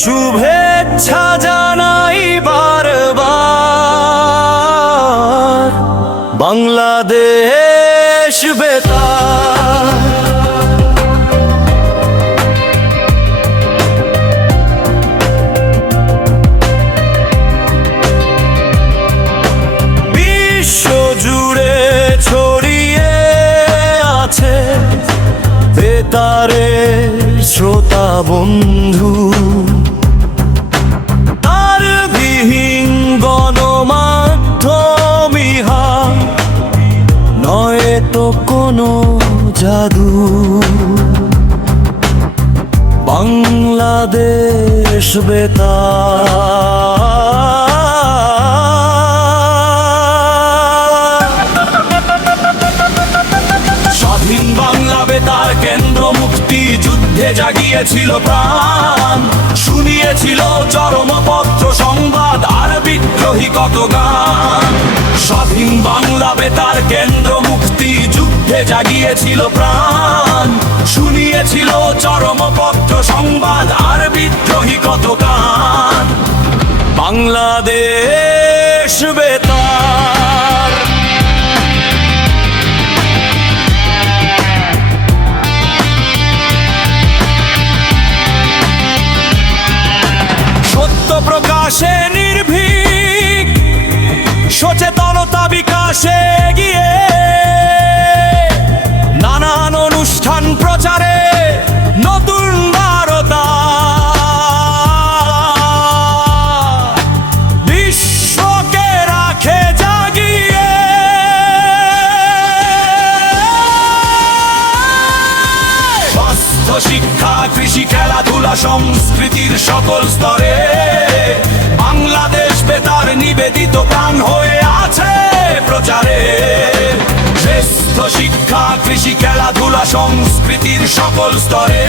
শুভেচ্ছা জানাই বারবার, বাংলাদেশ বেতার। বিশ্বজুড়ে ছড়িয়ে আছে বেতারের শ্রোতা বন্ধু, তার বিহীন গণমাধ্যম ইহা নয় তো কোনো জাদু। বাংলাদেশ বেতার। স্বাধীন বাংলা বেতার কেন্দ্র মুক্তি যুদ্ধে জাগিয়েছিল প্রাণ, শুনিয়েছিল চরমপত্র সংবাদ আর বিদ্রোহী কত গান। স্বাধীন বাংলা বেতার কেন্দ্র মুক্তি যুদ্ধে জাগিয়েছিল প্রাণ, শুনিয়েছিল চরমপত্র সংবাদ আর বিদ্রোহী কত গান। বাংলাদেশ বেতার। প্রকাশে নির্ভীক, সচেতনতা বিকাশে এগিয়ে, নানান অনুষ্ঠান প্রচারে নতুন বারতা, বিশ্বকে রাখে জাগিয়ে। স্বাস্থ্য, শিক্ষা, কৃষি, খেলাধুলা, সংস্কৃতির সকল স্তরে বাংলাদেশ বেতার নিবেদিত প্রাণ হয়ে আছে প্রচারে। শ্রেষ্ঠ শিক্ষা, কৃষি, খেলাধুলা, সংস্কৃতির সকল স্তরে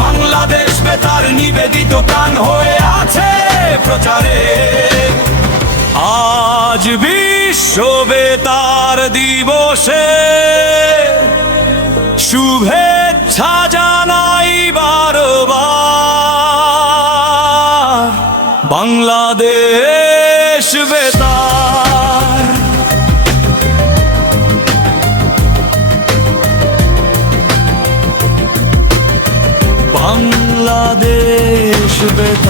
বাংলাদেশ বেতার নিবেদিত প্রাণ হয়ে আছে প্রচারে। আজ বিশ্ব বেতার দিবসে শুভেচ্ছা জানাই বারবার, বাংলাদেশ বেতার। বাংলাদেশ বেতার।